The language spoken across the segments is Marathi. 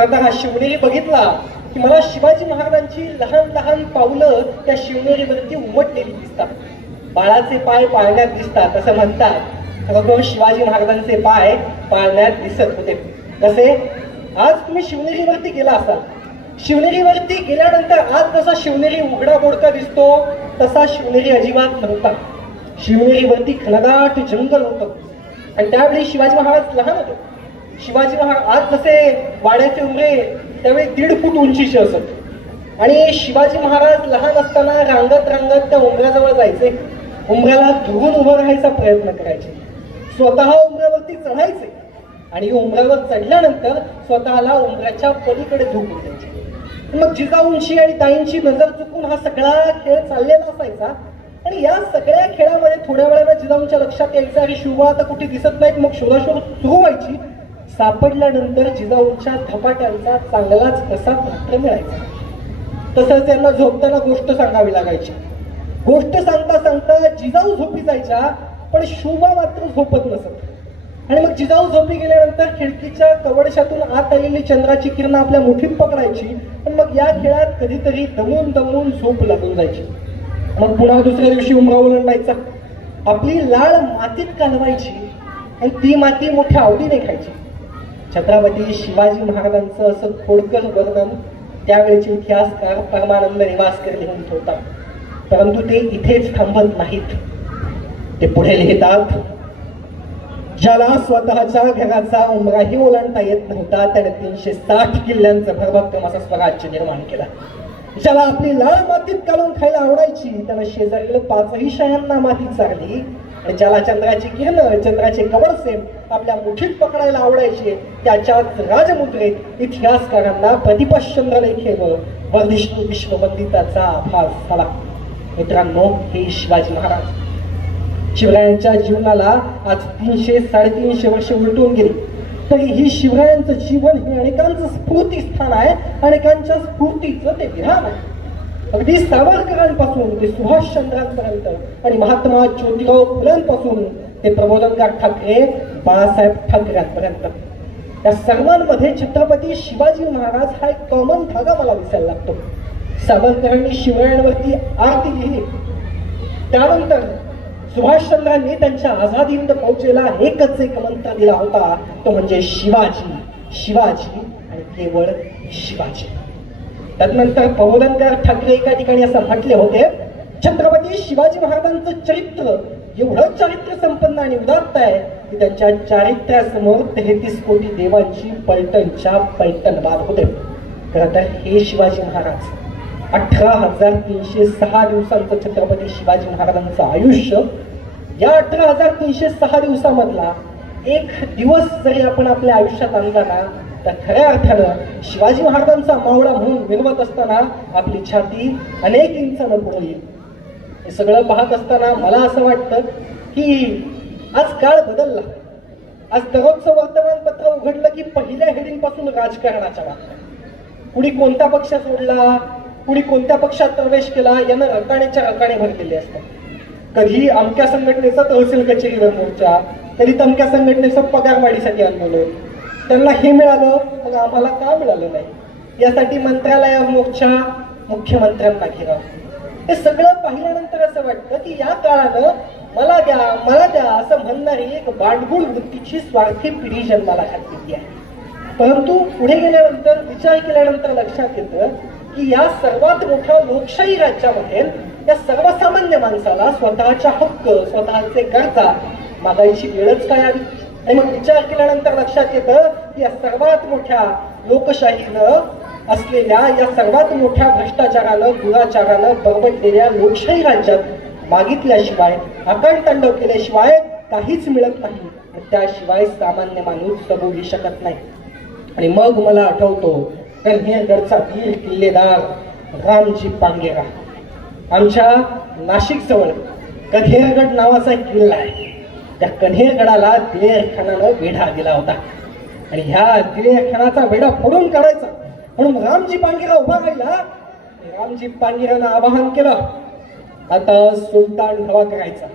खरं हा शिवनेरी बघितला की मला शिवाजी महाराजांची लहान लहान पावलं त्या शिवनेरीवरती उमटलेली दिसतात. बाळाचे पाय पाळण्यात दिसतात असं म्हणतात. खरोखर शिवाजी महाराजांचे पाय पाळण्यात दिसत होते. कसे? आज तुम्ही शिवनेरीवरती गेला असाल, शिवनेरीवरती गेल्यानंतर आज जसा शिवनेरी उघडा बोडका दिसतो तसा शिवनेरी अजिबात नव्हता. शिवनेरीवरती घनदाट जंगल होतं आणि त्यावेळी शिवाजी महाराज लहान होते. शिवाजी महाराज आज जसे वाड्याचे उमरे त्यावेळी 1.5 फूट उंचीचे असत आणि शिवाजी महाराज लहान असताना रांगत रांगत त्या उमऱ्याजवळ जायचे, उमऱ्याला धरून उभं राहायचा प्रयत्न करायचे, स्वतः उमऱ्यावरती चढायचे आणि उमऱ्यावर चढल्यानंतर स्वतःला उमऱ्याच्या पलीकडे झोपून द्यायचे. मग जिजाऊंची आणि ताईंची नजर चुकून हा सगळा खेळ चाललेला असायचा आणि या सगळ्या खेळामध्ये थोड्या वेळानं जिजाऊंच्या लक्षात यायचं अरे शिवबा आता कुठे दिसत नाहीत. मग शोधाशोध सुरू व्हायची. सापडल्यानंतर जिजाऊंच्या धपाट्यांचा चांगलाच कसा पात्र मिळायचा. तसंच त्यांना झोपताना गोष्ट सांगावी लागायची. गोष्ट सांगता सांगता जिजाऊ झोपी जायच्या पण शोभा मात्र झोपत नसत. आणि मग जिजाऊ झोपी गेल्यानंतर खिडकीच्या कवडशातून आत आलेली चंद्राची किरण आपल्या मुठीत पकडायची. पण मग या खेळात कधीतरी दमून दमून झोप लागून जायची. मग पुन्हा दुसऱ्या दिवशी उमरा ओलांडायचा. आपली लाळ मातीत कालवायची आणि ती माती मोठ्या आवडीने खायची. छत्रपती शिवाजी महाराजांचं असं थोडकं वर्णन त्यावेळेचे इतिहासकार परमानंद नेवासकर लिहून ठेवतात. परंतु ते इथेच थांबत नाहीत. ते पुढे लिहितात, ज्याला स्वतःच्या घराचा उमराही ओलांडता येत नव्हता त्याने 360 किल्ल्यांचं भरभक्कम असा स्वराज्य निर्माण केला. ज्याला आपली लाळ मातीत काढून खायला आवडायची त्यानं शेजारील 5ही शयांना मातीत चारली. आणि ज्याला चंद्राची किरण चंद्राचे कवडसे आपल्या मुठीत पकडायला आवडायचे त्याच्याच राजमुद्रेत इतिहासकारांना प्रतिपश्चंद्र लेखेवर वर्धिष्णू विश्ववंदिताचा आभास झाला. मित्रांनो, हे शिवाजी महाराज. शिवरायांच्या जीवनाला आज 300-350 वर्ष उलटून गेली तरी ही शिवरायांचं जीवन हे अनेकांचं स्फूर्तीस्थान आहे. अनेकांच्या स्फूर्तीचं ते विधान आहे. अगदी सावरकरांपासून ते सुभाषचंद्रांपर्यंत आणि महात्मा ज्योतिराव फुलेंपासून ते प्रबोधनकार ठाकरे बाळासाहेब ठाकरेंपर्यंत या सर्वांमध्ये छत्रपती शिवाजी महाराज हा एक कॉमन धागा मला दिसायला लागतो. सावरकरांनी शिवरायांवरती आरती लिहिली, त्यानंतर सुभाषचंद्रांनी त्यांच्या आझादीहिंद फौजेला एकच एक मंत्र दिला होता, तो म्हणजे शिवाजी, शिवाजी आणि केवळ शिवाजी. त्यानंतर प्रबोधनकार ठाकरे एका ठिकाणी असं म्हटले होते, छत्रपती शिवाजी महाराजांचं चरित्र एवढं चारित्र्य संपन्न आणि उदात्त आहे की त्यांच्या चारित्र्यासमोर 33 कोटी देवांची पलटणच्या पलटणबाद होते. खरं तर हे शिवाजी महाराज 18,306 दिवसांचं छत्रपती शिवाजी महाराजांचं आयुष्य. या 18,306 दिवसामधला एक दिवस जरी आपण आपल्या आयुष्यात आणला ना तर खऱ्या अर्थानं शिवाजी महाराजांचा मावळा म्हणून मिरवत असताना आपली छाती अनेक इंचानं पुढे येईल. हे सगळं पाहत असताना मला असं वाटतं की आज काळ बदलला. आज दररोजचं वर्तमानपत्र उघडलं की पहिल्या हेडिंग पासून राजकारणाच्या बातम्या. कुणी कोणता पक्ष सोडला, कुणी कोणत्या पक्षात प्रवेश केला यानं रकाण्याच्या रकाने भरलेले असतात. कधी अमक्या संघटनेचा तहसील कचेरीवर मोर्चा, कधी तमक्या संघटनेचं पगारवाढीसाठी आंदोलन. त्यांना हे मिळालं मग आम्हाला का मिळालं नाही यासाठी मंत्रालयावर मोर्चा, मुख्यमंत्र्यांना घेराव. हे सगळं पाहिल्यानंतर असं वाटतं की या काळानं मला द्या मला द्या असं म्हणणारी एक बांडगुळ वृत्तीची स्वार्थी पिढी जन्माला घातलेली आहे. परंतु पुढे गेल्यानंतर विचार केल्यानंतर लक्षात येतं की या सर्वात मोठ्या लोकशाही राज्यामध्ये या सर्वसामान्य माणसाला स्वतःच्या हक्क, स्वतःचे गरजा मागायची वेळच काय आली. आणि मग विचार केल्यानंतर लक्षात येतं की या सर्वात मोठ्या लोकशाहीनं असलेल्या या सर्वात मोठ्या भ्रष्टाचारानं, दुराचारानं बरबटलेल्या लोकशाही राज्यात मागितल्याशिवाय, आकांतांडव केल्याशिवाय काहीच मिळत नाही. त्याशिवाय सामान्य माणूस जगू शकत नाही. आणि मग मला आठवतो कन्हेरगडचा वीर किल्लेदार रामजी पांगेरा. आमच्या नाशिक जवळ कन्हेरगड नावाचा एक किल्ला आहे. त्या कन्हेरगडाला दिलेर खानानं वेढा दिला होता आणि ह्या दिलेर खानाचा वेढा फोडून काढायचा म्हणून रामजी पांगेरा उभा राहिला. रामजी पांगेरानं आवाहन केलं, आता सुलतान ढवा करायचा.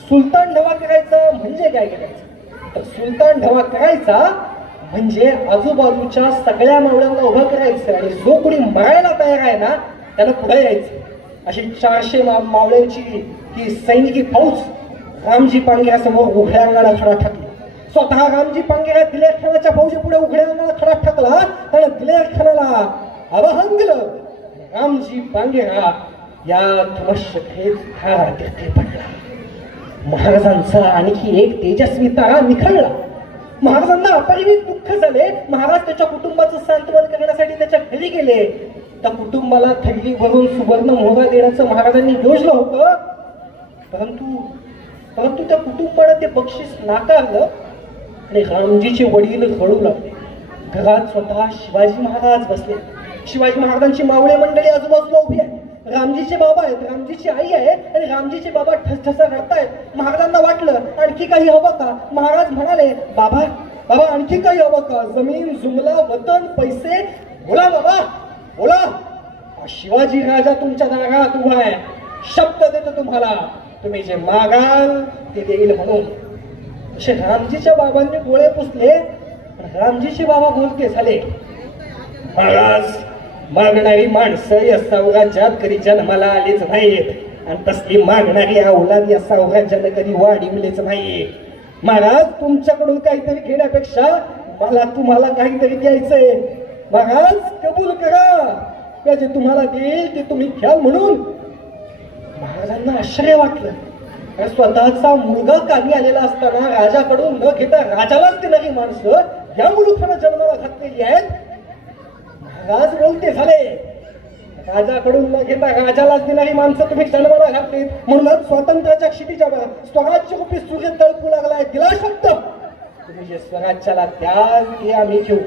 सुलतान ढवा करायचा म्हणजे काय करायचं तर सुलतान ढवा करायचा म्हणजे आजूबाजूच्या सगळ्या मावळ्यांना उभं करायचं आणि जो कोणी मरायला तयार आहे ना त्याला पुढे यायचं. अशी 400 मावळ्यांची ही सैनिकी फौज रामजी पांग्यासमोर उघड्या अंगाला खडा टाकली. स्वतः रामजी पांग्या दिलेर खानाच्या फौजेपुढे उघड्या अंगाला खडा टाकला आणि दिलेर खानाला आवाहन दिलं. रामजी पांग्या या धुमश्चक्रीत खाते पडला. महाराजांचा आणखी एक तेजस्वी तारा निखळला. महाराजांना अपरिमित दुःख झाले. महाराज त्याच्या कुटुंबाचं सांत्वन करण्यासाठी त्याच्या घरी गेले. त्या कुटुंबाला थैली भरून सुवर्ण मोहरा देण्याचं महाराजांनी योजलं होतं. परंतु त्या कुटुंबानं ते बक्षीस नाकारलं आणि रामजीचे वडील रडू लागले. घरात स्वतः शिवाजी महाराज बसले. शिवाजी महाराजांची मावळे मंडळी आजूबाजूला उभी आहे. रामजीचे बाबा आहेत, रामजीची आई आहे आणि रामजीचे बाबा ठसठसा रडतायत. महाराजांना वाटलं आणखी काही हवं का. महाराज म्हणाले, बाबा बाबा आणखी काही हवं का. जमीन जुमला वतन पैसे बोला बाबा बोला. शिवाजी राजा तुमच्या दारात उभा आहे. शब्द देतो तुम्हाला, तुम्ही जे मागाल ते देईल म्हणून. तसे रामजीच्या बाबांनी डोळे पुसले. रामजीचे बाबा बोलते झाले, महाराज मागणारी माणसं या साम्राज्यात कधी जन्माला आलीच नाहीत आणि तसली मागणारी औलाद या साम्राज्यानं कधी वाढवलीच नाही. महाराज तुमच्याकडून काहीतरी घेण्यापेक्षा मला तुम्हाला काहीतरी द्यायचंय. महाराज कबूल करा, जे तुम्हाला देईल ते तुम्ही घ्याल म्हणून. महाराजांना आश्चर्य वाटलं. स्वतःचा मुलगा कामी आलेला असताना राजाकडून न घेता राजालाच देणारी माणसं या मुलुखानं जन्माला घातलेली आहेत. महाराज बोलते झाले, राजाकडून न घेता राजालाच देणारी माणसं तुम्ही जन्माला घातली म्हणूनच स्वातंत्र्याच्या क्षितिजावर स्वराज्य रूपी सूर्य तळपू लागलाय. दिला शब्द, तुम्ही जे स्वराज्याला द्याल ते आम्ही घेऊ.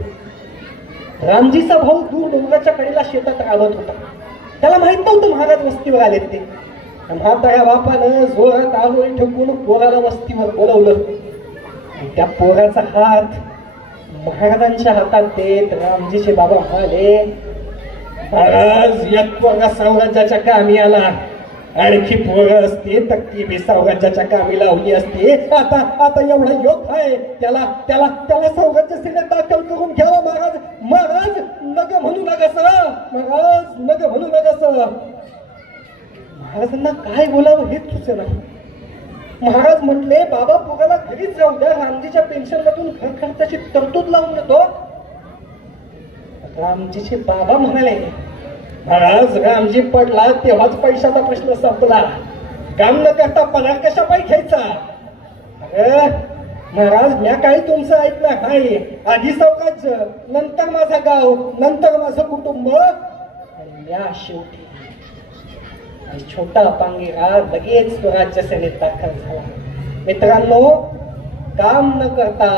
रामजीचा भाऊ दूर डोंगराच्या कडेला शेतात राबत होता. त्याला माहित नव्हतं महाराज वस्तीवर आलेत ते. म्हाताऱ्या बापानं जोरात आंघोळी ठोकून पोराला वस्तीवर बोलवलं. त्या पोराचा हात महाराजांच्या हातात देत रामजीचे बाबा म्हणाले, महाराज एक पोरगा साम्राज्याच्या कामी आला, आणखी पोरं असते तर ती बी साम्राज्याच्या कामी लावली असते. आता एवढा योग आहे, त्याला त्याला त्याला साम्राज्य सेनेत दाखल करून घ्यावा. महाराज महाराज नग म्हणू नका, महाराज नग म्हणू नका. महाराजांना काय बोलावं हेच सुचेना. महाराज म्हटले, बाबा पोराला घरीच जाऊ द्या, रामजीच्या पेन्शन मधून घर खर्चाची तरतूद लावून देतो. रामजीचे बाबा म्हणाले, महाराज रामजी पडला तेव्हाच पैशाचा प्रश्न संपला. काम न करता पगार कशा पायी घ्यायचा. महाराज म्या काही तुमचं ऐकलं नाही. आधी साम्राज्य, नंतर माझा गाव, नंतर माझं कुटुंब आणि म्या शेवटी. छोटा पांगेरा लगेच स्वराज्य सेनेत दाखल झाला. मित्रांनो, काम न करता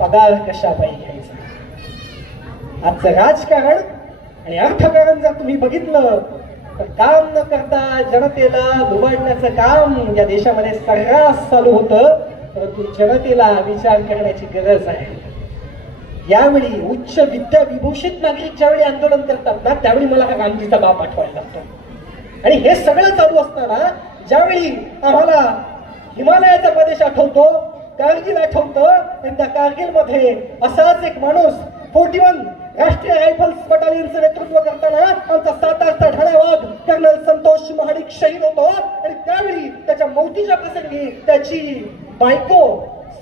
पगार कशा पायी घ्यायचा. आजचं राजकारण आणि अर्थकारण जर तुम्ही बघितलं तर काम न करता जनतेला लुबाडण्याचं काम या देशामध्ये सर्रास चालू होतं. परंतु जनतेला विचार करण्याची गरज आहे. यावेळी उच्च विद्या विभूषित नागरिक ज्यावेळी आंदोलन करतात ना त्यावेळी मला हा रामजीचा बाप आठवायला लागतो. आणि हे सगळं चालू असताना ज्यावेळी आम्हाला हिमालयाचा प्रदेश आठवतो, कारगिल आठवतं, आणि त्या कारगिल मध्ये असाच एक माणूस 41 राष्ट्रीय रायफल्स बटालियनचं नेतृत्व करताना आमचा 7 ठाण्यावाद कर्नल संतोष महाडिक शहीद होतो. आणि त्यावेळी त्याच्या मौतीच्या प्रसंगी त्याची बायको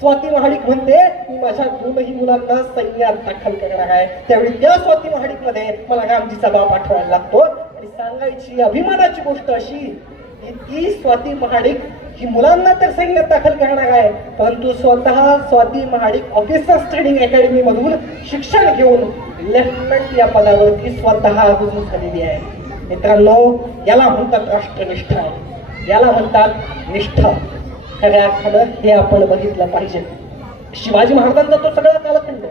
स्वाती महाडिक म्हणते, मी माझ्या 2 मुलांना सैन्यात दाखल करणार आहे. त्यावेळी त्या स्वाती महाडिक मध्ये मला रामजीचा बाप आठवायला लागतो. आणि सांगायची अभिमानाची गोष्ट अशी की ती स्वाती महाडिक ही मुलांना तर सैन्यात दाखल करणार आहे, परंतु स्वतः Swati Mahadik officers training academy मधून शिक्षण घेऊन लेफ्टनंट या पदावरती स्वतः रुजू झालेली आहे. मित्रांनो, याला म्हणतात राष्ट्रनिष्ठा, याला म्हणतात निष्ठा. खऱ्या अर्थानं हे आपण बघितलं पाहिजे. शिवाजी महाराजांचा तो सगळा कालखंड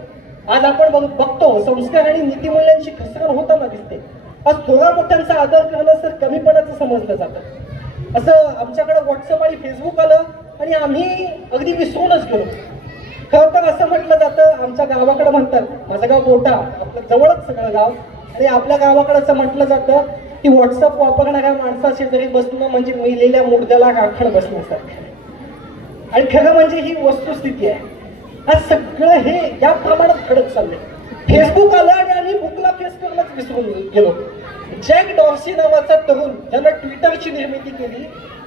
आज आपण बघतो संस्कार आणि नीतिमूल्यांची घसरण होताना दिसते. आज थोडा मोठ्यांचा आदर करणं सर कमीपणाचं समजलं जातं. असं आमच्याकडे व्हॉट्सअप आणि फेसबुक आलं आणि आम्ही अगदी विसरूनच गेलो. खरं तर असं म्हटलं जातं, आमच्या गावाकडे म्हणतात, माझं गाव बोटा, आपलं जवळच सगळं गाव, आणि आपल्या गावाकडे असं म्हटलं जातं की व्हॉट्सअप वापरणाऱ्या माणसाशी जरी बसणं म्हणजे मेलेल्या मुर्द्याला राखण बसण्यासारखं. आणि खरं म्हणजे ही वस्तुस्थिती आहे. आज सगळं हे या प्रमाणात घडत चाललंय. फेसबुक आलं आणि आम्ही बुकला फेस करणंच विसरून गेलो. जॅक डॉर्सी नावाचा तरुण ज्यानं ट्विटरची निर्मिती केली,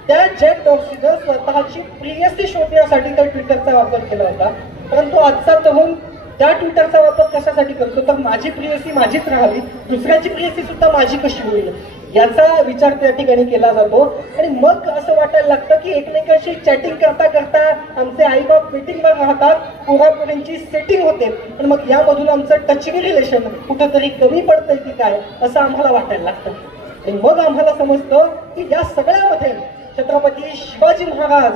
त्या जॅक डॉर्सीनं स्वतःची प्रेयसी शोधण्यासाठी त्या ट्विटरचा वापर केला होता. परंतु आजचा तरुण त्या ट्विटरचा वापर कशासाठी करतो तर माझी प्रेयसी माझीच राहावी, दुसऱ्याची प्रेयसी सुद्धा माझी कशी होईल याचा विचार त्या ठिकाणी केला जातो. आणि मग असं वाटायला लागतं की एकमेकांशी चॅटिंग करता करता आमचे आईबाप मीटिंगवर राहतात, पोरापोरींची सेटिंग होते आणि मग यामधून आमचं टचवी रिलेशन कुठंतरी कमी पडतंय की काय असं आम्हाला वाटायला लागतं. आणि मग आम्हाला समजतं की या सगळ्यामध्ये छत्रपती शिवाजी महाराज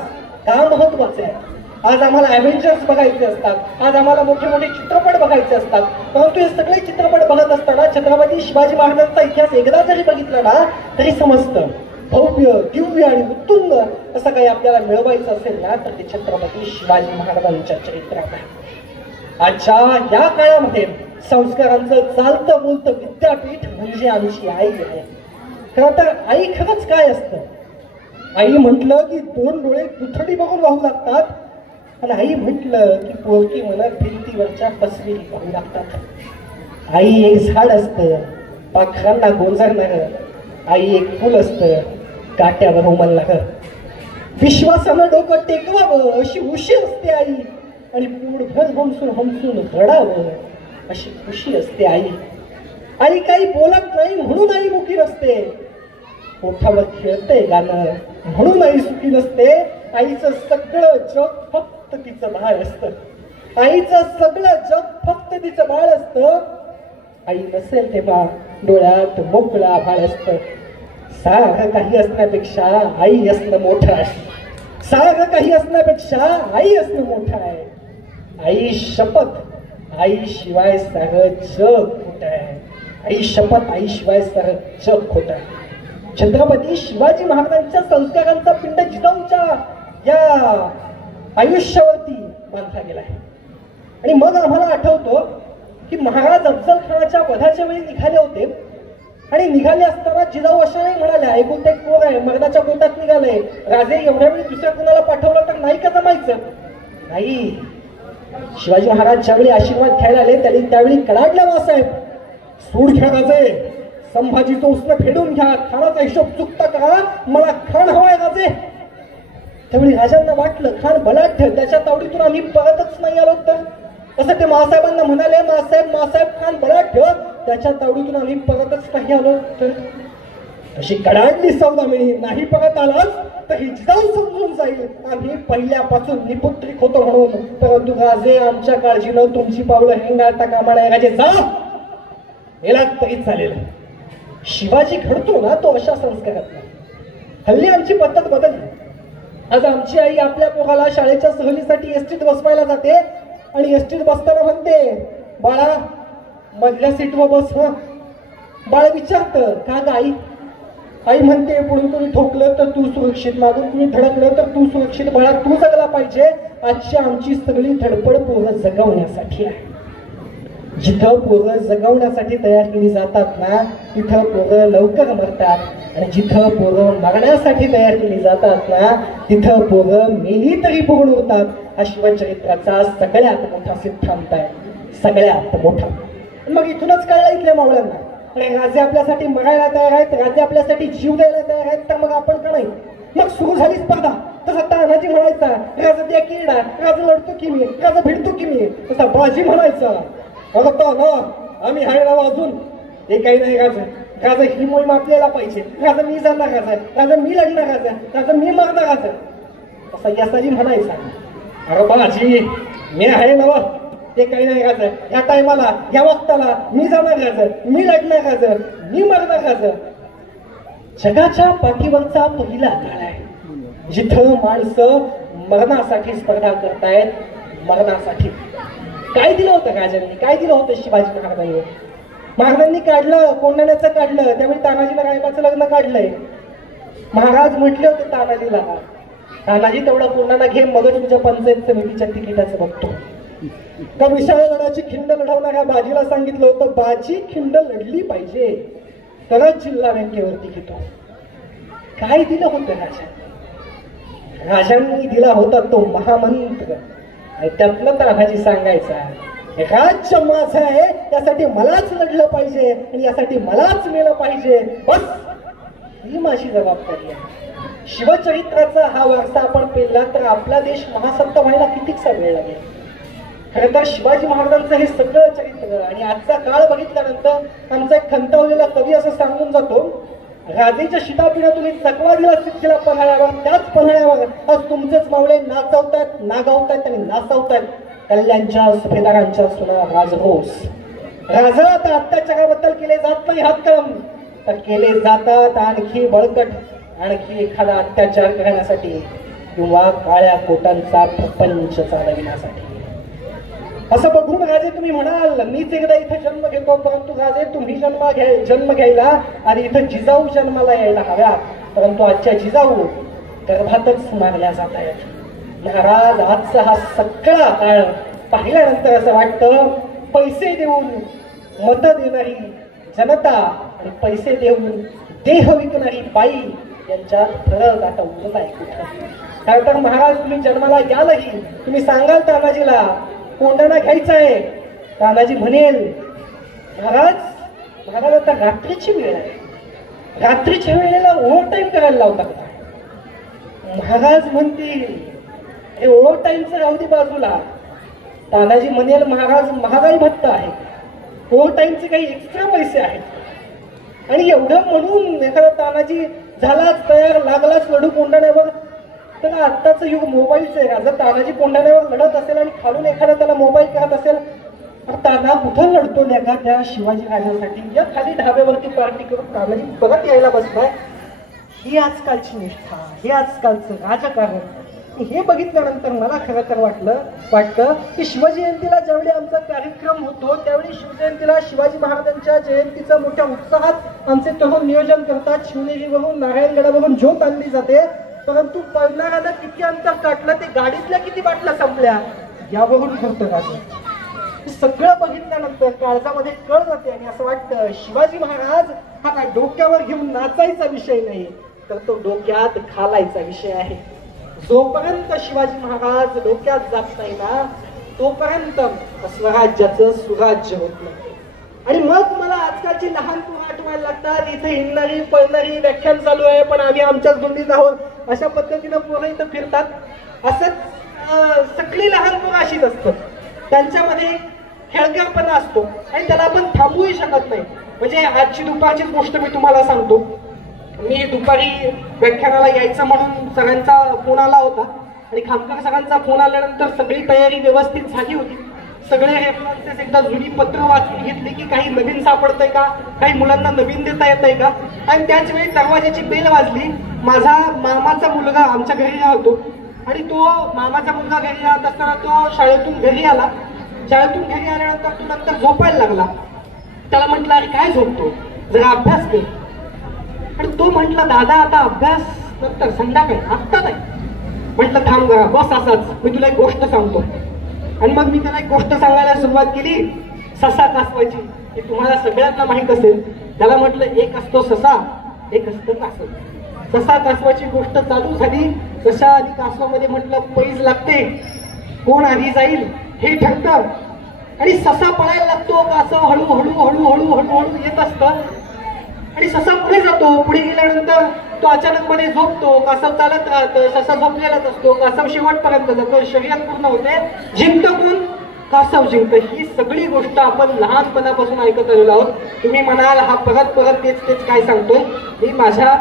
का महत्वाचे आहे. आज आम्हाला ॲव्हेंजर्स बघायचे असतात, आज आम्हाला मोठे मोठे चित्रपट बघायचे असतात, परंतु हे सगळे चित्रपट बघत असताना छत्रपती शिवाजी महाराजांचा इतिहास एकदा जरी बघितला ना तरी समजतं भव्य दिव्य आणि उत्तुंग असं काही आपल्याला मिळवायचं असेल ना तर ते छत्रपती शिवाजी महाराजांच्या चरित्रात आहे. आजच्या या काळामध्ये संस्कारांचं चालतं बोलतं विद्यापीठ म्हणजे आमची आई आहे. खरं तर आई खरंच काय असतं. आई म्हटलं की दोन डोळे दुथडी बघून वाहू लागतात आणि आई म्हटलं की पोरकी मनात भिंतीवरच्या तस्वीरी पाहू लागतात. आई एक झाड असतं पाखरांना गोंजारणार, आई एक फुल असतं काट्यावर उमलणार. विश्वासानं डोकं टेकवावं अशी उशी असते आई आणि पोटभर हमसून हमसून रडावं अशी खुशी असते आई. आई काही बोलत नाही म्हणून आई मुखी नसते, पोटावर खेळतंय गाणं म्हणून आई सुखी नसते. आईचं सगळं जग फक्त तिचं बाळ असतं, आईचं सगळं जग फक्त तिचं बाळ असतं. आई नसेल तेव्हा डोळ्यात मोकळा बाळ असतं. सारं काही असण्यापेक्षा आई असणं मोठं आहे, सारं काही असण्यापेक्षा आई असणं मोठं आहे. आई शपथ आई शिवाय सारं जग खोटं आहे, आई शपथ आई शिवाय सारं जग खोटं आहे. छत्रपती शिवाजी महाराजांच्या संस्कारांचा पिंड जिजाऊच्या या आयुष्यावरती बांधला गेला आहे. आणि मग आम्हाला आठवतो की महाराज अफजल खानाच्या वधाच्या वेळी निघाले होते आणि निघाले असताना जिजाऊ अशा नाही म्हणाल्या ऐकून ते पोर आहे मर्दाच्या पोटात निघालंय, राजे एवढ्या वेळी दुसऱ्या कुणाला पाठवलं तर नाही का जमायचं. नाही, शिवाजी महाराज ज्यावेळी आशीर्वाद घ्यायला आले त्यावेळी कडाडला मासाहेब सूड घ्या राजे, संभाजीचं उसनं फेडून घ्या, खानाचा हिशोब चुकता का, मला खान हवाय राजे. त्यावेळी राजांना वाटलं खान बलाढ्य त्याच्या तावडीतून आम्ही परतच नाही आलो तर. असं ते मासाहेबांना म्हणाले मासाहेब खान बलाढ्य त्याच्या तावडीतून आम्ही परतच नाही आलो तर. अशी कडाडली सौदामिनी नाही परत आलाच तर ही जिजाऊ समजून जाईल आम्ही पहिल्यापासून निपुत्रिक होतो म्हणून. परंतु राजे आमच्या काळजीनं तुमची पावलं हेंगाळता कामा नये राजे, जा गेलात तरी चालेल. शिवाजी घडतो ना तो अशा संस्कारात. हल्ली आमची पद्धत बदलली. आज आमची आई आपल्या पोराला शाळेच्या सहलीसाठी एसटीत बसवायला जाते आणि एसटीत बसताना म्हणते बाळा मधल्या सीटवर बस. ह बाळ विचारतं का ग आई. आई म्हणते पुढून कोणी ठोकलं तर तू सुरक्षित, मागून कुणी धडकलं तर तू सुरक्षित. बाळा तू जगला पाहिजे. आजची आमची सगळी धडपड पोरं जगवण्यासाठी आहे. जिथं पोरं जगवण्यासाठी तयार केली जातात ना तिथं पोरं लवकर मरतात आणि जिथं पोरं मरण्यासाठी तयार केली जातात ना तिथं पोरं मेली तरी पूर्ण होतात. हा शिवचरित्राचा सगळ्यात मोठा सिद्धांत आहे, सगळ्यात मोठा. मग इथूनच कळलं इथल्या मावळ्यांना राजे आपल्यासाठी मरायला तयार आहेत, राजे आपल्यासाठी जीव द्यायला तयार आहेत, तर मग आपण का नाही. मग सुरू झाली स्पर्धा. तसा तानाजी म्हणायचा राजा द्या किरडा, राजा लढतो की मी, राजा भिडतो की मी. तसा बाजी म्हणायचा बघतो ना आम्ही हाय राव अजून हे काही नाही. राजा ही मोहीम आपल्याला पाहिजे, राजा मी जाणार राजा, राजा मी लढणार राजा, राजा मी मरणार राजा. तसा यसाजी म्हणायचा अरे बाजी मी आहे नव ते काही नाही राजा, ह्या टायमाला ह्या वक्ताला मी जाणार राजा, मी लढणार राजा, मी मरणार राजा. जगाच्या पाठीवरचा पहिला काळ आहे जिथं माणसं मरणासाठी स्पर्धा करतायत. मरणासाठी काय दिलं होतं राजांनी, काय दिलं होतं शिवाजी महाराजांनी. महाराजांनी काढलं कोंढाण्याचं काढलं, त्यावेळी तानाजीला रायबाचं लग्न काढलंय. महाराज म्हटले होते तानाजीला तानाजी तेवढा कोंढाणा घे मग तुझ्या पंचायत समितीच्या तिकिटाचं बघतो. का विशाळ लढाची खिंड लढवणाऱ्या बाजीला सांगितलं होतं बाजी खिंड लढली पाहिजे तरच जिल्हा बँकेवरती घेतो. काय दिलं होतं राजांनी दिला होता तो महामंत्र आणि त्यातलं तानाजी सांगायचा, राज्य माझं आहे, त्यासाठी मलाच लढलं पाहिजे आणि यासाठी मलाच मेलं पाहिजे, बस ही माझी जबाबदारी आहे. शिवचरित्राचा हा वारसा आपण पेलला तर आपला देश महासत्ता व्हायला कितीचा वेळ लागेल. खरं तर शिवाजी महाराजांचं हे सगळं चरित्र आणि आजचा काळ बघितल्यानंतर आमचा एक खंतावलेला कवी असं सांगून जातो, राजेच्या शितापिढ्या तुम्ही चकवा दिला सिद्धीला पन्हाळ्यावर, त्याच पन्हाळ्यावर आज तुमचेच मावळे नाचवतायत, नागावतायत आणि नाचवतायत कल्याणच्या सुभेदारांच्या सुना राजरोस. राजा आता अत्याचाराबद्दल केले जात नाही हातकलम, तर केले जातात आणखी बळकट, आणखी एखादा अत्याचार करण्यासाठी किंवा काळ्या कोटांचा प्रपंच चालविण्यासाठी. असं बघून राजे तुम्ही म्हणाल, मीच एकदा इथे जन्म घेतो, परंतु राजे तुम्ही जन्म घ्यायला आणि इथं जिजाऊ जन्माला यायला हव्यात, परंतु आजच्या जिजाऊ गर्भातच मारल्या जात आहेत. महाराज आजचा हा सगळा काळ पाहिल्यानंतर असं वाटतं, पैसे देऊन मत देणारी जनता आणि पैसे देऊन देह विकणारी बाई यांच्यात फरक आता उरत आहे कुठं. खरं तर महाराज तुम्ही जन्माला यालही, तुम्ही सांगाल तानाजीला कोंडाणा घ्यायचा आहे, तानाजी म्हणेल महाराज आता रात्रीची वेळ आहे, रात्रीच्या वेळेला ओव्हर टाईम करायला लावतात. महाराज म्हणतील हे ओव्हर टाईमचं राहू दे बाजूला, तानाजी म्हणेल महाराज महागाई भत्ता आहे, ओव्हर टाईमचे काही एक्स्ट्रा पैसे आहेत. आणि एवढं म्हणून एखादा तानाजी झालाच तयार, लागलाच लढू कोंडाण्यावर, तर आत्ताचं युग मोबाईलचं आहे. जर तानाजी कोंडाण्यावर लढत असेल आणि खालून एखादा त्याला मोबाईल करत असेल, तर ताना कुठं लढतो लेखा त्या शिवाजी राजांसाठी, या खाली ढाब्यावरती पार्टी करून तानाजी परत यायला बसलाय. ही आजकालची निष्ठा, हे आजकालचं राजकारण. हे बघितल्यानंतर मला खरं तर वाटतं की शिवाजी जयंतीला ज्यावेळी आमचा कार्यक्रम होतो, त्यावेळी शिवजयंतीला शिवाजी महाराजांच्या जयंतीचं मोठ्या उत्साहात आमचे तरुण नियोजन करतात. शिवनेरीवरून नारायणगडावरून ज्योत आणली जाते, परंतु पळणाऱ्यानं किती अंतर काढलं, ते गाडीतल्या किती बाटल्या संपल्या यावरून ठरतं राजे. सगळं बघितल्यानंतर काळजामध्ये कळ जाते आणि असं वाटतं शिवाजी महाराज हा काय डोक्यावर घेऊन नाचायचा विषय नाही, तर तो डोक्यात घालायचा विषय आहे. जोपर्यंत शिवाजी महाराज डोक्यात जात नाही ना, तोपर्यंत स्वराज्याचं सुराज्य होत नाही. आणि मग मला आजकालची लहान पोरं आठवायला लागतात, इथे हिंडणारी पळणारी व्याख्यान चालू आहे पण आम्ही आमच्याच धुंदीत आहोत, अशा पद्धतीनं पोरं इथं फिरतात. असंच सगळी लहान पोरं अशीच असतात, त्यांच्यामध्ये खेळकरपणा असतो आणि त्याला आपण थांबवूही शकत नाही. म्हणजे आजची दुपारचीच गोष्ट मी तुम्हाला सांगतो. मी दुपारी व्याख्यानाला यायचं म्हणून सगळ्यांचा फोन आला होता आणि खामकर सगळ्यांचा फोन आल्यानंतर सगळी तयारी व्यवस्थित झाली होती. सगळे रेफरन्सेस एकदा जुनी पत्र वाचून घेतली की काही नवीन सापडतंय का, काही मुलांना नवीन देता येतंय का. आणि त्याच वेळी दरवाजाची बेल वाजली. माझा मामाचा मुलगा आमच्या घरी राहतो आणि तो मामाचा मुलगा घरी राहत असताना तो शाळेतून घरी आला. शाळेतून घरी आल्यानंतर तो नंतर झोपायला लागला. त्याला म्हटलं अरे काय झोपतो, जरा अभ्यास कर. आणि तो म्हटला दादा आता अभ्यास नंतर संध्याकाळी, आत्ता नाही. म्हटलं थांब जरा बस असाच, मी तुला एक गोष्ट सांगतो. आणि मग मी त्याला एक गोष्ट सांगायला सुरुवात केली, ससा कासवाची. ही तुम्हाला सगळ्यांना माहित असेल. त्याला म्हटलं एक असतो ससा, एक असतो कासव. ससा कासवाची गोष्ट चालू झाली. ससा आणि कासवामध्ये म्हटलं पैज लागते, कोण आधी जाईल हे ठरतं. आणि ससा पळायला लागतो, कासव हळूहळू हळूहळू हळूहळू येत असतं. आणि ससा पुढे जातो. पुढे गेल्यानंतर तो अचानक मध्ये झोपतो. कासव चालत राहतं, ससा झोपलेलाच असतो. कासव शेवटपर्यंत जातो, शर्यत पूर्ण होते. जिंकतो कोण? कासव जिंकतं. ही सगळी गोष्ट आपण लहानपणापासून ऐकत आलेलो आहोत. तुम्ही म्हणाल हा परत परत तेच काय सांगतोय. मी माझ्या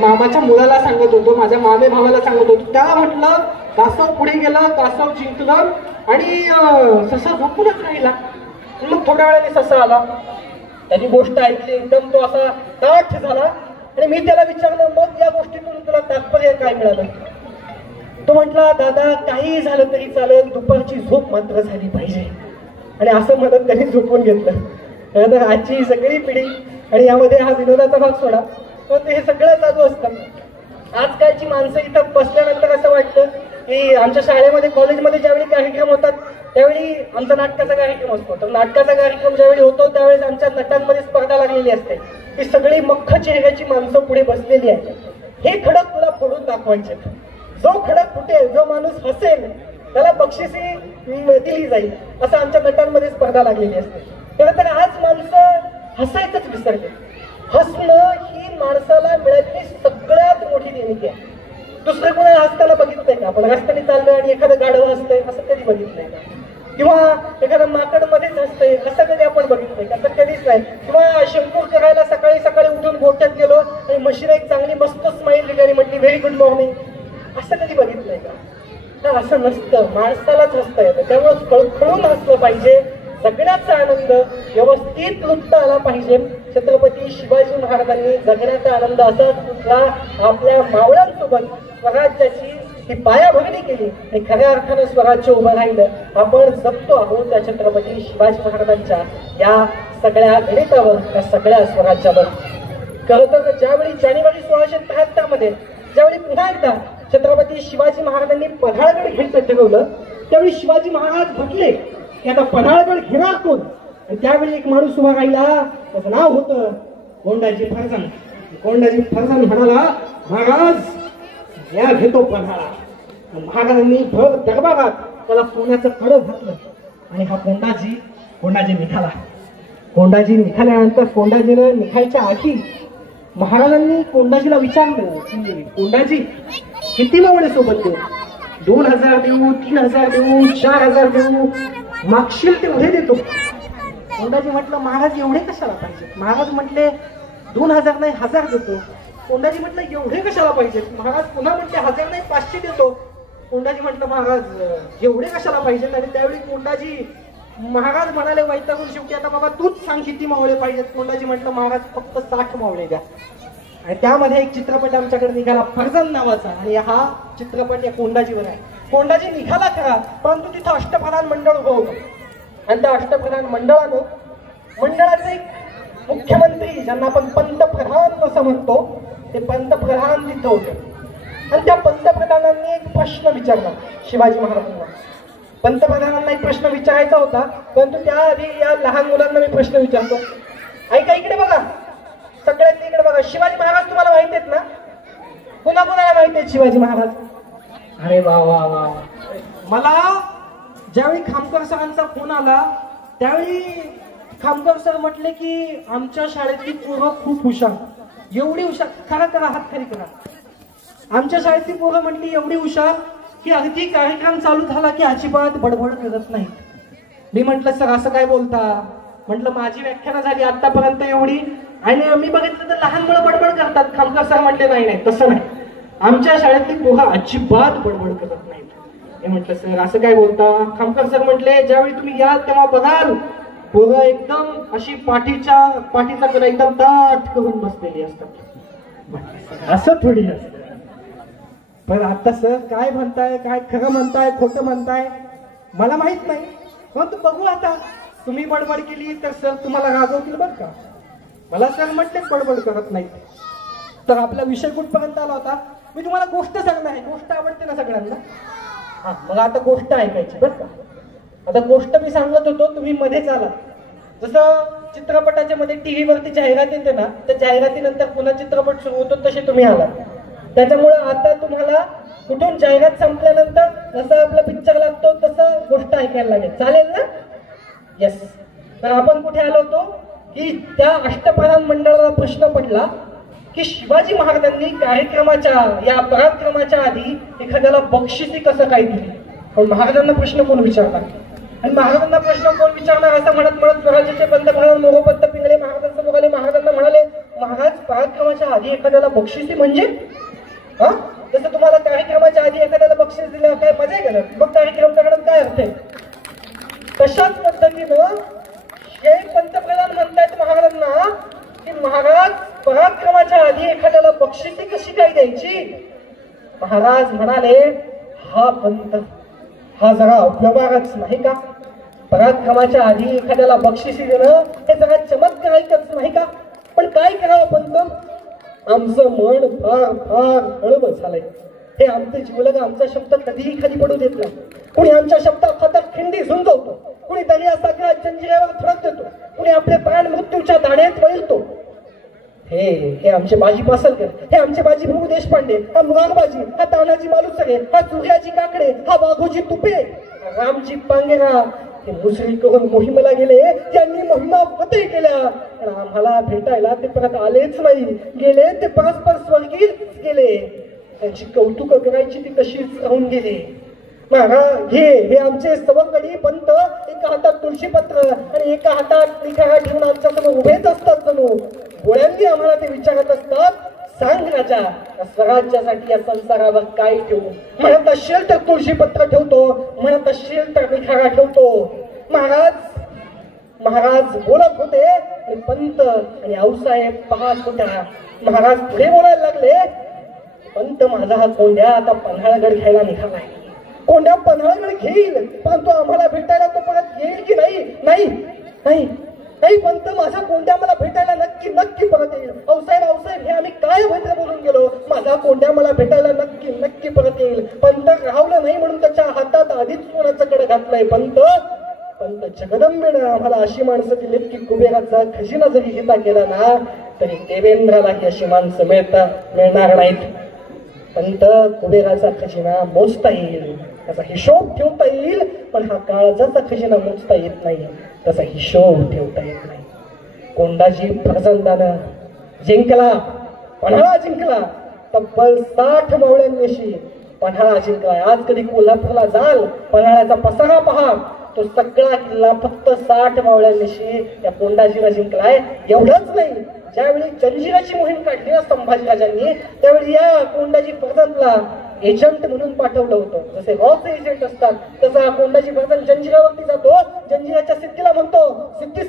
मामाच्या मुलाला सांगत होतो, माझ्या मामे भावाला सांगत होतो. त्याला म्हटलं कासव पुढे गेला, कासव जिंकलं आणि ससा झोपूनच राहिला. मग थोड्या वेळाने ससा आला. त्याची गोष्ट ऐकली, एकदम तो असा ताठ झाला. आणि मी त्याला विचारलं मग या गोष्टीतून तुला तात्पर्य काय मिळालं. तो म्हटला दादा काही झालं तरी चालेल, दुपारची झोप मात्र झाली पाहिजे. आणि असं म्हणत त्यांनी झोपून घेतलं. आजची ही सगळी पिढी आणि यामध्ये हा विनोदाचा भाग सोडा, पण हे सगळं चालू असतं. आजकालची माणसं इथं बसल्यानंतर असं वाटतं की आमच्या शाळेमध्ये कॉलेजमध्ये ज्यावेळी कार्यक्रम होतात त्यावेळी आमचा नाटकाचा कार्यक्रम असतो. तर नाटकाचा कार्यक्रम ज्यावेळी होतो त्यावेळेस आमच्या नटांमध्ये स्पर्धा लागलेली असते. ही सगळी मख्ख चेहऱ्याची माणसं पुढे बसलेली आहेत. हे खडक तुला फोडून दाखवायचे. जो खडक फुटेल, जो माणूस हसेल त्याला बक्षिसी दिली जाईल असं आमच्या गटांमध्ये स्पर्धा लागलेली असते. खरं तर आज माणसं हसायचंच विसरले. हसणं ही माणसाला मिळालेली सगळ्यात मोठी देणगी आहे. दुसरं कोणाला हसताना बघितलंय का? आपण रस्त्याने चाललोय आणि एखादं गाढवं हसतंय असं कधी बघितलंय का? किंवा एखादं माकड मध्येच हसतंय असं कधी आपण बघितलंय का? तर कधीच नाही. किंवा शंकूर करायला सकाळी सकाळी उठून गोठ्यात गेलो आणि म्हशीला एक चांगली मस्त स्माईल दिली आणि म्हटली व्हेरी गुड मॉर्निंग असं कधी बघितलंय का? तर असं नसतं. माणसालाच हसता येतं. त्यामुळे खळखळून हसलं पाहिजे. जगण्याचा आनंद व्यवस्थित लुटता आला पाहिजे. छत्रपती शिवाजी महाराजांनी जगण्याचा आनंद असाच लुटला. आपल्या मावळ्यांसोबत स्वराज्याची ही पायाभरणी केली आणि खऱ्या अर्थानं स्वराज्य उभं राहिलं. आपण जगतो आहोत त्या छत्रपती शिवाजी महाराजांच्या या सगळ्या गणितावर, त्या सगळ्या स्वराज्यावर. खरं तर ज्यावेळी जानेवारी 1673 मध्ये ज्यावेळी पुन्हा एकदा छत्रपती शिवाजी महाराजांनी पन्हाळगड घ्यायचं ठरवलं, त्यावेळी शिवाजी महाराज म्हटले की आता पन्हाळगड घेणार कोण? आणि त्यावेळी एक माणूस उभा राहिला, त्याचं नाव होतं कोंडाजी फर्जंद. कोंडाजी फर्जंद म्हणाला, महाराज या घेतो पन्हाळा. महाराजांनी भर दरबारात त्याला सोन्याचं कड घातलं आणि हा कोंडाजी निघाला. कोंडाजी निघाल्यानंतर कोंडाजीनं निघायच्या आधी महाराजांनी कोंडाजीला विचारलं की कोंडाजी किती मावळे सोबत देऊ? 2000 देऊ, 3000 देऊ, 4000 देऊ, मागशील तेवढे देतो. कोंडाजी म्हटलं महाराज एवढे कशाला पाहिजे? महाराज म्हटले 2000 नाही 1000 देतो. कोंडाजी म्हटलं एवढे कशाला पाहिजे? महाराज पुन्हा म्हटले 1000 नाही 500 देतो. कोंडाजी म्हटलं महाराज एवढे कशाला पाहिजे? आणि त्यावेळी कोंडाजी महाराज म्हणाले वैतागून शेवटी आता बाबा तूच सांग किती मावळे पाहिजेत. कोंडाजी म्हटलं महाराज फक्त 60 मावळे द्या. आणि त्यामध्ये एक चित्रपट आमच्याकडे निघाला फर्जंद नावाचा आणि हा चित्रपट या कोंडाजीवर आहे. कोंडाजी निघाला खरा, परंतु तिथं अष्टप्रधान मंडळ उभं होतं आणि त्या अष्टप्रधान मंडळाचे एक मुख्यमंत्री ज्यांना आपण पंतप्रधान असं म्हणतो ते पंतप्रधान तिथं होते. आणि त्या पंतप्रधानांनी एक प्रश्न विचारला शिवाजी महाराजांना. पंतप्रधानांना एक प्रश्न विचारायचा होता, परंतु त्याआधी या लहान मुलांना मी प्रश्न विचारतो. ऐका इकडे बघा, सगळ्यांनी इकडे बघा. शिवाजी महाराज तुम्हाला माहिती आहेत ना? कुणाला माहिती आहेत शिवाजी महाराज? अरे वा वा वा. मला ज्यावेळी खामकर सरांचा फोन आला त्यावेळी खामकर सर म्हटले की आमच्या शाळेतली पोरं खूप हुशार. एवढी हुशार, खरा करा हात खाली करा. आमच्या शाळेतली पोरं म्हटली एवढी हुशार की अगदी कार्यक्रम चालू झाला की अजिबात बडबड करत नाही. मी म्हटलं सर असं काय बोलता? म्हटलं माझी व्याख्यानं झाली आतापर्यंत एवढी आणि मी बघितलं तर लहान मुलं बडबड करतात. खामकर सर म्हटले नाही तसं नाही, आमच्या शाळेतली पोरं अजिबात बडबड करत नाहीत. मी म्हटलं सर असं काय बोलता? खामकर सर म्हटले ज्यावेळी तुम्ही याल तेव्हा बघाल पोरं एकदम अशी पाठीचा कला एकदम दाट करून बसलेली असतात. असं थोडी असतं. पण आता सर काय म्हणताय, काय खरं म्हणताय खोटं म्हणताय मला माहित नाही, परंतु बघू आता. तुम्ही बडबड केली तर सर तुम्हाला रागवतील बरं का. मला सर म्हटले बडबड करत नाही. तर आपला विषय कुठपर्यंत आला होता? मी तुम्हाला गोष्ट सांगणार आहे. गोष्ट आवडते ना सगळ्यांना? हा, मला आता गोष्ट ऐकायची बरं का. आता गोष्ट मी सांगत होतो, तुम्ही मध्येच आला. जसं चित्रपटाच्या मध्ये टीव्हीवरती जाहिरात येते ना, त्या जाहिरातीनंतर पुन्हा चित्रपट सुरू होतो तसे तुम्ही आला. त्याच्यामुळे आता तुम्हाला कुठून जाहिरात संपल्यानंतर जसं आपला पिक्चर लागतो तसं गोष्ट ऐकायला लागेल. चालेल ना? येस. तर आपण कुठे आलो होतो की त्या अष्टप्रधान मंडळाला प्रश्न पडला की शिवाजी महाराजांनी कार्यक्रमाच्या या पराक्रमाच्या आधी एखाद्याला बक्षिसी कसं काय दिली. पण महाराजांना प्रश्न कोण विचारणार? आणि महाराजांना प्रश्न कोण विचारणार असं म्हणत स्वराज्याचे पंतप्रधान मोरोपंत पिंगळे महाराजांसमोर आले. महाराजांना म्हणाले महाराज पराक्रमाच्या आधी एखाद्याला बक्षिसी म्हणजे? हा, जसं तुम्हाला कार्यक्रमाच्या आधी एखाद्याला बक्षीस दिलं काय मजा आहे का? मग कार्यक्रम करण्यात काय अर्थ आहे? तशाच पद्धतीनं हे पंतप्रधान म्हणतायत महाराजांना की महाराज पराक्रमाच्या आधी एखाद्याला बक्षिसी कशी काय द्यायची? महाराज म्हणाले हा पंत हा जरा व्यवहारच नाही का? पराक्रमाच्या आधी एखाद्याला बक्षिसी देणं हे जरा चमत्कारिकच नाही का? पण काय करावं पंत, आमचं मन फार फार हळवं झालंय. हे आमचे जीवलग आमचा शब्द कधीही खाली पडू देत नाही. कुणी आमच्या शब्दात हातात खिंडी झुंजवतो, कुणी दर्या सागरात जंजिऱ्यावर थडक देतो, कुणी आपले प्राण मृत्यूच्या दाण्यात वळतो. हे आमचे बाजी पासलकर, हे आमचे बाजी भाऊ देशपांडे, हा मुरारबाजी, हा तानाजी मालुसरे, हा सूर्याजी काकडे, हा वाघोजी तुपे, हा रामजी पांगेरा, ते मुसरी करून मोहिमेला गेले, त्यांनी मोहिमा फतेह केल्या, पण आम्हाला भेटायला ते परत आलेच नाही. गेले ते परस्पर स्वर्गीच गेले. त्यांची कौतुक करायची ती तशीच राहून गेली. महाराज हे आमचे सवंगडी पंत एका हातात तुळशीपत्र आणि एका हातात निखारा ठेवून आमच्या समोर उभेच असतात. जणू डोळ्यांनी आम्हाला ते विचारत असतात, सांग राजा, या स्वराज्यासाठी या संसारावर काय ठेवू? म्हणत असेल तर तुळशीपत्र ठेवतो, म्हणत असेल तर निखारा ठेवतो. महाराज बोलत होते आणि पंत आणि आऊसाहेब पाहत होत्या. महाराज पुढे बोलायला लागले, पंत माझा हा कोंड्या आता पन्हाळगड घ्यायला निघालाय. कोंड्या पन्हाळगड घेईल, परंतु आम्हाला भेटायला तो परत येईल की नाही? नाही नाही नाही पंत, माझा कोंड्या मला भेटायला नक्की परत येईल. आऊसाहेब हे आम्ही काय भद्र बोलून गेलो. माझा कोंड्या मला भेटायला नक्की परत येईल. पंत राहवलं नाही म्हणून त्याच्या हातात आधीच सोन्याचं कड घातलंय. पंत जगदंबेनं आम्हाला अशी माणसं दिलीत की कुबेराचा खजिना जरी हिता केला ना तरी देवेंद्रालाही अशी माणसं मिळणार नाहीत. पंत कुबेराचा खजिना मोजता येईल, त्याचा हिशोब ठेवता येईल, पण हा काळजाचा खजिना मोजता येत नाही, त्याचा हिशोब ठेवता येत नाही. कोंडाजी फरजंदानं जिंकला, पन्हाळा जिंकला. तब्बल 60 मावळ्यांनिशी पन्हाळा जिंकला. आज कधी कोल्हापूरला जाल, पन्हाळ्याचा पसारा पहा, तो सगळा किल्ला फक्त 60 मावळ्यांनिशी त्या कोंडाजीला जिंकलाय. एवढंच नाही, ज्यावेळी जंजिराची मोहीम काढली ना संभाजीराजांनी, त्यावेळी या कोंडाजी फरजंदला एजंट म्हणून पाठवलं होतं. जसे रॉचे एजंट असतात तसा कोंडाजी फरजंद जंजिरावरती जातो. जंजिराच्या सिद्धीला म्हणतो, सिद्धी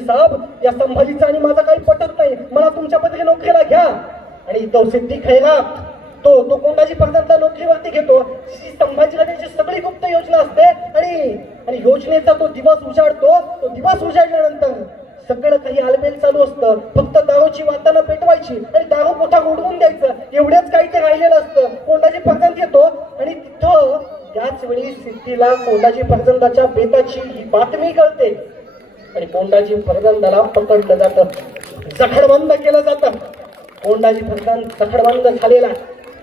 साहेब या संभाजीचा आणि माझा काही पटत नाही, मला तुमच्या पदरी नोकरीला घ्या. आणि तो सिद्धी खैरात तो कोंडाजी फरजंदला नोकरीवरती घेतो. संभाजीराजांची सगळी गुप्त योजना असते आणि योजनेचा तो दिवस उजाडतो. तो दिवस उजाडल्यानंतर सगळं काही आलबेल चालू असतं. फक्त दारूची वातानं पेटवायची आणि दारू मोठा उडवून द्यायचं, एवढेच काही ते राहिलेलं असतं. कोंडाजी फरजंद येतो आणि तिथं त्याच वेळी सिद्धीला कोंडाजी फरजंदाच्या बेताची ही बातमी कळते आणि कोंडाजी फरजंदाला पकडलं जातं, जखडबंद केलं जातं. कोंडाजी फरजंद जखडबंद झालेला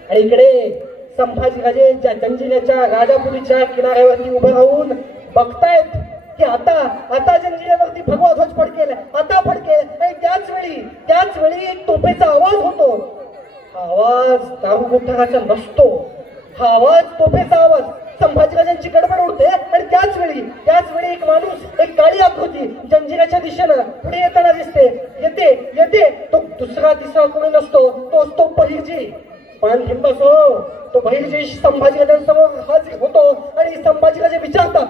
आणि इकडे संभाजीराजे जंजिऱ्याच्या राजापुरीच्या किनाऱ्यावरती उभं राहून बघतायत की आता जंजिऱ्यावरती भगवा ध्वज फडकेल, आता फडकेल. आणि त्याच वेळी एक तोफेचा आवाज होतो. हा आवाज दारू गोठराचा नसतो, हा आवाज तोफेचा आवाज. संभाजीराजांची गडबड उडते आणि त्याच वेळी एक माणूस, एक काळी आकृती जंजिऱ्याच्या दिशेनं पुढे येताना दिसते. येते तो दुसरा तिसरा कोणी नसतो, तो असतो बहिर्जी. पान घेतला तो बहिर्जी संभाजीराजांसमोर हाजीर होतो आणि संभाजीराजे विचारतात,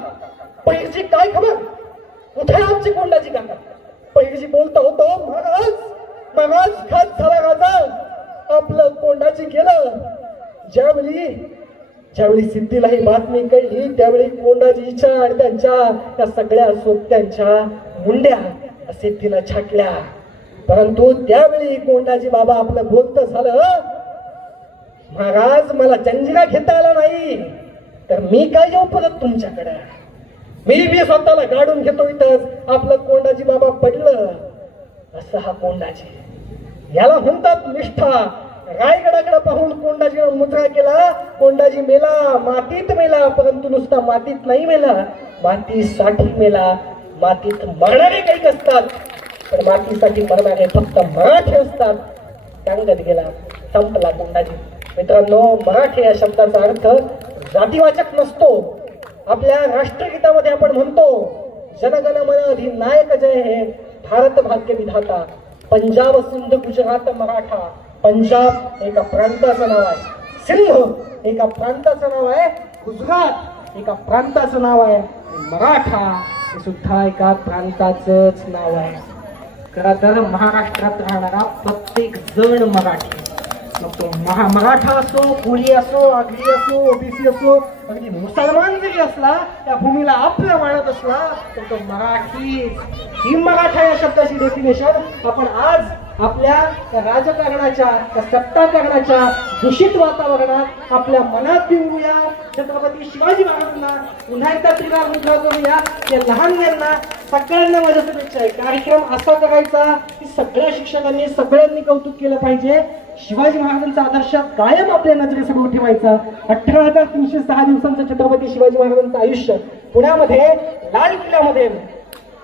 बहिर्जी काय खबर, कुठे आमची कोंडाजी काका? बहिर्जी बोलता होतो, महाराज घात झाला राजा, आपलं कोंडाजी गेलं. ज्यावेळी सिद्धीला ही बातमी कळली त्यावेळी कोंडाजीच्या आणि त्यांच्या त्या सगळ्या सोबत्यांच्या मुंड्या सिद्धीला छाटल्या. परंतु त्यावेळी कोंडाजी बाबा आपलं बोलतं झालं, महाराज मला जंजिरा घेता आला नाही तर मी काय येऊ परत तुमच्याकडे, मी स्वतःला गाडून घेतो इथंच. आपलं कोंडाजी बाबा पडलं. असं हा कोंडाजी, याला म्हणतात निष्ठा. रायगडाकडे पाहून कोंडाजीनं मुजरा केला. कोंडाजी मेला, मातीत मेला, परंतु नुसता मातीत नाही मेला, मातीसाठी मेला. मातीत मरणारे काही असतात पण मातीसाठी मरणारे फक्त मराठी असतात. सांगत गेला, संपला कोंडाजी. मित्रांनो, मराठी या शब्दाचा अर्थ जातीवाचक नसतो. आपल्या राष्ट्रगीतामध्ये आपण म्हणतो, जनगण मन अधिनायक जय हे, भारत भाग्य विधाता, पंजाब सिंध गुजरात मराठा. पंजाब एका प्रांताचं नाव आहे, सिंध एका प्रांताचं नाव आहे, गुजरात एका प्रांताचं नाव आहे, मराठा हे सुद्धा एका प्रांताचंच नाव आहे. खरं तर महाराष्ट्रात राहणारा प्रत्येक जण मराठी. मग तो मराठा असो, कोळी असो, आगरी असो, ओबीसी असो, अगदी मुसलमान जरी असला, त्या भूमीला आपलं मानत असला तर तो मराठी. ही मराठा या शब्दाची डेफिनेशन आपण आज आपल्या राजकारणाच्या त्या सत्ताकारणाच्या दूषित वातावरणात आपल्या मनात घेऊया छत्रपती शिवाजी महाराजांना पुन्हा एकदा त्रिवार मुद्रा करूया. या लहानग्यांना सगळ्यांना माझ्या शुभेच्छा आहे. कार्यक्रम असा करायचा की सगळ्या शिक्षकांनी सगळ्यांनी कौतुक केलं पाहिजे. शिवाजी महाराजांचा आदर्श कायम आपल्या नजरेसमोर ठेवायचा. 18,306 दिवसांचं छत्रपती शिवाजी महाराजांचं आयुष्य पुण्यामध्ये लाल किल्ल्यामध्ये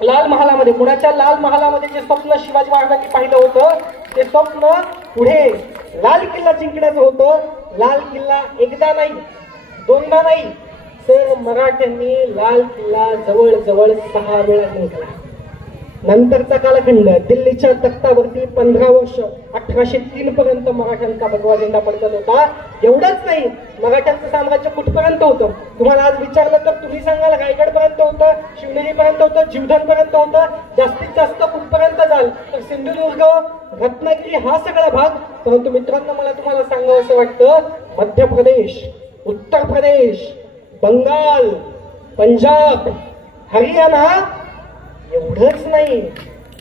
लाल महालामध्ये पुण्याच्या लाल महालामध्ये जे स्वप्न शिवाजी महाराजांनी पाहिलं होतं ते स्वप्न पुढे लाल किल्ला जिंकण्याचं होतं. लाल किल्ला एकदा नाही दोनदा नाही तर मराठ्यांनी लाल किल्ला जवळजवळ 6 वेळा जिंकला. नंतरचा कालखंड दिल्लीच्या तख्तावरती 15 वर्ष 1803 पर्यंत मराठ्यांचा भगवा झेंडा पडत होता. एवढंच नाही मराठ्यांचं साम्राज्य कुठपर्यंत होतं तुम्हाला आज विचारलं तर तुम्ही सांगाल रायगड पर्यंत होतं, शिवनेरी पर्यंत होतं, जीवधन पर्यंत होतं. जास्तीत जास्त कुठपर्यंत जाल तर सिंधुदुर्ग रत्नागिरी हा सगळा भाग. परंतु मित्रांनो मला तुम्हाला सांगावं असं वाटतं मध्य प्रदेश, उत्तर प्रदेश, बंगाल, पंजाब, हरियाणा एवढंच नाही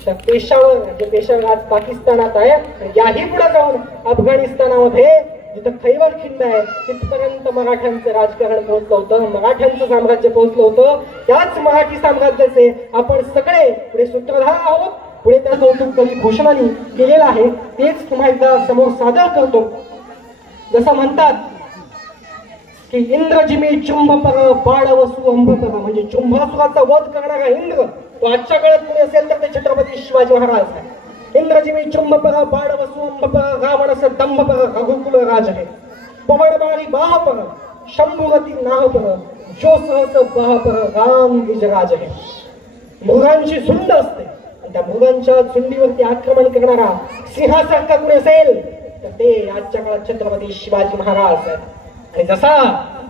तर पेशावर जे पेशावर आज पाकिस्तानात आहे याही पुढे जाऊन अफगाणिस्तानामध्ये जिथं खैबर खिंड आहे तिथपर्यंत मराठ्यांचं राजकारण पोहोचलं होतं, मराठ्यांचं साम्राज्य पोहोचलं होतं. त्याच मराठी साम्राज्याचे आपण सगळे पुढे सूत्रधार आहोत. पुढे त्या कौतुक घोषणांनी केलेलं आहे तेच तुम्हाला एकदा समोर सादर करतो. जसं म्हणतात की इंद्रजिमी चुंबपर बाळवसू अंबपर म्हणजे चुंबासुराचा वध करणारा इंद्र तो आजच्या काळात कोणी असेल तर ते छत्रपती शिवाजी महाराज आहे. इंद्रजिमी चुंबपर बाळवसू अंबपर रावणस दंभपर रघुकुल राज आहे. पवनबारी बाहपर शंभुगती नाहपर जो सहस बाहपर राम विजराज आहे. मृगांची झुंड असते आणि त्या मृगांच्या झुंडीवरती आक्रमण करणारा सिंहासारखा कोणी असेल तर ते आजच्या काळात छत्रपती शिवाजी महाराज आहेत. आणि जसा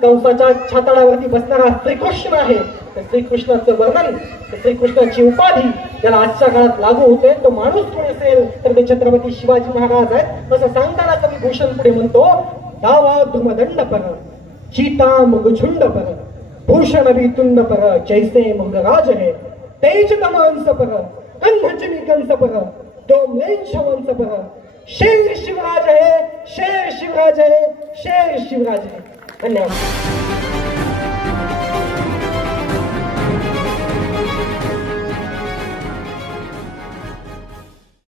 कंसाच्या छाताडावरती बसणारा श्रीकृष्ण आहे तर श्रीकृष्णाचं वर्णन श्रीकृष्णाची उपाधी ज्याला आजच्या काळात लागू होते तो माणूस कोण असेल तर ते छत्रपती शिवाजी महाराज आहेत. असं सांगताना कवी भूषण पुढे म्हणतो दावा धुमदंड पर चीता मुगझुंड पर भूषण वितुंड पर जैसे मुगराज है तेज तमांस पर कंधचिनी कंस पर डोमलेंश वंश पर शेर शिवराज है शेर शिवराज है शेर शिवराज है. धन्यवाद.